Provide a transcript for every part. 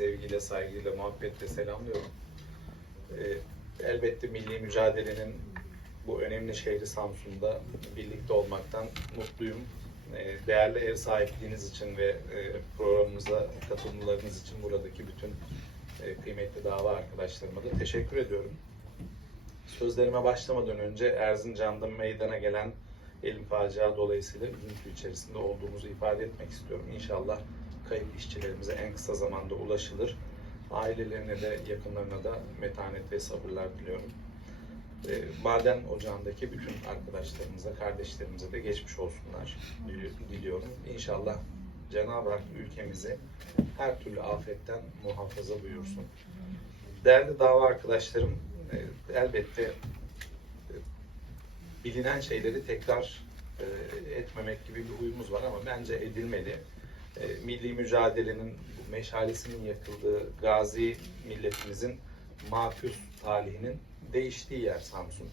sevgiyle, saygıyla, muhabbetle selamlıyorum. Ee, elbette milli mücadelenin bu önemli şehri Samsun'da birlikte olmaktan mutluyum. Ee, değerli ev sahipliğiniz için ve e, programımıza katılımlarınız için buradaki bütün e, kıymetli dava arkadaşlarıma da teşekkür ediyorum. Sözlerime başlamadan önce Erzincan'da meydana gelen elim facia dolayısıyla üzüntü içerisinde olduğumuzu ifade etmek istiyorum. İnşallah kayıp işçilerimize en kısa zamanda ulaşılır. Ailelerine de yakınlarına da metanet ve sabırlar diliyorum. Maden ocağındaki bütün arkadaşlarımıza, kardeşlerimize de geçmiş olsunlar dili- diliyorum. İnşallah Cenab-ı Hak ülkemizi her türlü afetten muhafaza buyursun. Değerli dava arkadaşlarım, e, elbette bilinen şeyleri tekrar e, etmemek gibi bir huyumuz var ama bence edilmeli. E, Milli mücadelenin bu meşalesinin yakıldığı gazi milletimizin makus talihinin değiştiği yer Samsun.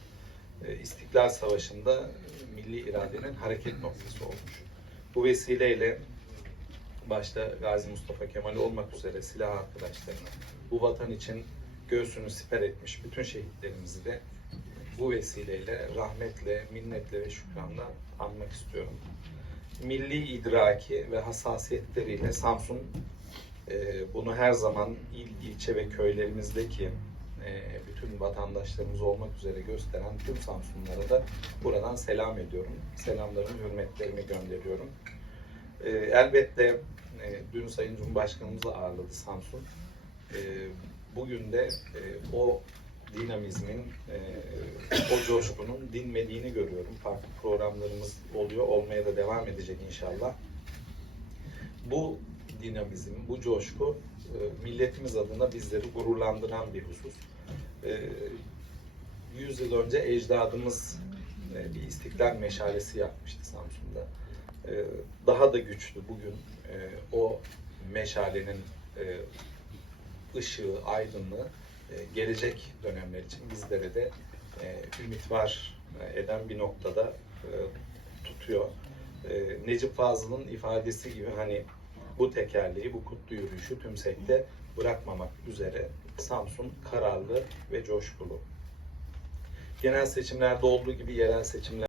E, İstiklal Savaşı'nda milli iradenin hareket noktası olmuş. Bu vesileyle başta Gazi Mustafa Kemal olmak üzere silah arkadaşlarına bu vatan için göğsünü siper etmiş bütün şehitlerimizi de bu vesileyle rahmetle, minnetle ve şükranla anmak istiyorum. Milli idraki ve hassasiyetleriyle Samsun e, bunu her zaman il, ilçe ve köylerimizdeki e, bütün vatandaşlarımız olmak üzere gösteren tüm Samsunlara da buradan selam ediyorum. Selamlarımı, hürmetlerimi gönderiyorum. E, elbette e, dün Sayın Cumhurbaşkanımızı ağırladı Samsun. E, bugün de e, o dinamizmin, e, o coşkunun dinmediğini görüyorum. Farklı programlarımız oluyor, olmaya da devam edecek inşallah. Bu dinamizm, bu coşku e, milletimiz adına bizleri gururlandıran bir husus. E, 100 yıl önce ecdadımız e, bir istiklal meşalesi yapmıştı Samsun'da. E, daha da güçlü bugün e, o meşalenin e, ışığı, aydınlığı gelecek dönemler için bizlere de e, ümit var e, eden bir noktada e, tutuyor. E, Necip Fazıl'ın ifadesi gibi hani bu tekerleği, bu kutlu yürüyüşü tümsekte bırakmamak üzere Samsun kararlı ve coşkulu. Genel seçimlerde olduğu gibi yerel seçimler